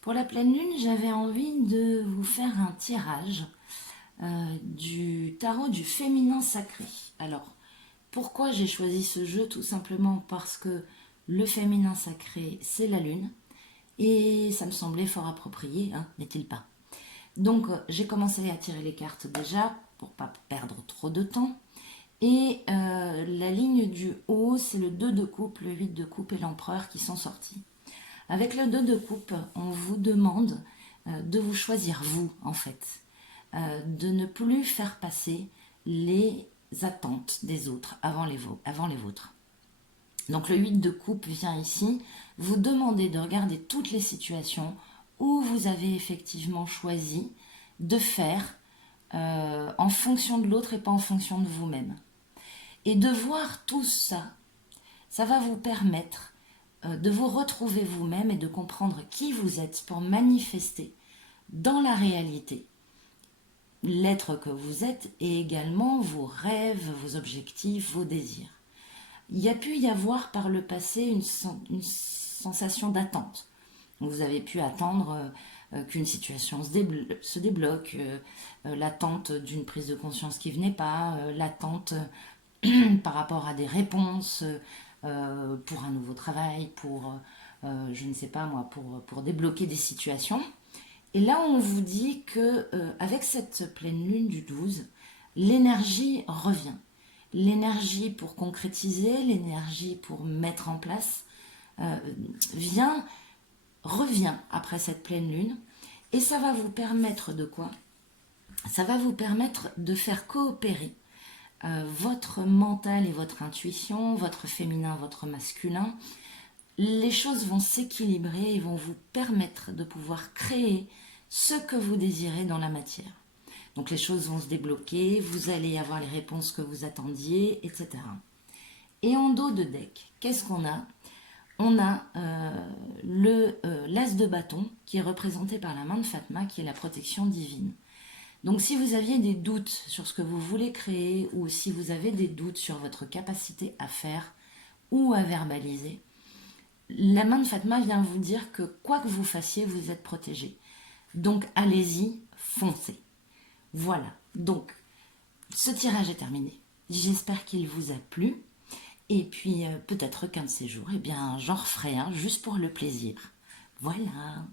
Pour la pleine lune, j'avais envie de vous faire un tirage du tarot du féminin sacré. Alors, pourquoi j'ai choisi ce jeu? Tout simplement parce que le féminin sacré, c'est la lune. Et ça me semblait fort approprié, hein, n'est-il pas? Donc, j'ai commencé à tirer les cartes déjà, pour pas perdre trop de temps. Et la ligne du haut, c'est le 2 de coupe, le 8 de coupe et l'empereur qui sont sortis. Avec le 2 de coupe, on vous demande de vous choisir vous, en fait. De ne plus faire passer les attentes des autres avant les vôtres. Donc le 8 de coupe vient ici vous demander de regarder toutes les situations où vous avez effectivement choisi de faire en fonction de l'autre et pas en fonction de vous-même. Et de voir tout ça, ça va vous permettre de vous retrouver vous-même et de comprendre qui vous êtes pour manifester dans la réalité l'être que vous êtes et également vos rêves, vos objectifs, vos désirs. Il y a pu y avoir par le passé une sensation d'attente. Vous avez pu attendre qu'une situation se débloque, l'attente d'une prise de conscience qui venait pas, l'attente par rapport à des réponses pour un nouveau travail, pour, je ne sais pas moi, pour débloquer des situations. Et là, on vous dit que avec cette pleine lune du 12, l'énergie revient. L'énergie pour concrétiser, l'énergie pour mettre en place, revient après cette pleine lune. Et ça va vous permettre de quoi? Ça va vous permettre de faire coopérer votre mental et votre intuition, votre féminin, votre masculin. Les choses vont s'équilibrer et vont vous permettre de pouvoir créer ce que vous désirez dans la matière. Donc les choses vont se débloquer, vous allez avoir les réponses que vous attendiez, etc. Et en dos de deck, qu'est-ce qu'on a? On a l'as de bâton qui est représenté par la main de Fatma, qui est la protection divine. Donc si vous aviez des doutes sur ce que vous voulez créer ou si vous avez des doutes sur votre capacité à faire ou à verbaliser, la main de Fatma vient vous dire que quoi que vous fassiez, vous êtes protégé. Donc allez-y, foncez. Voilà, donc ce tirage est terminé. J'espère qu'il vous a plu. Et puis peut-être qu'un de ces jours, eh bien, j'en referai un juste pour le plaisir. Voilà.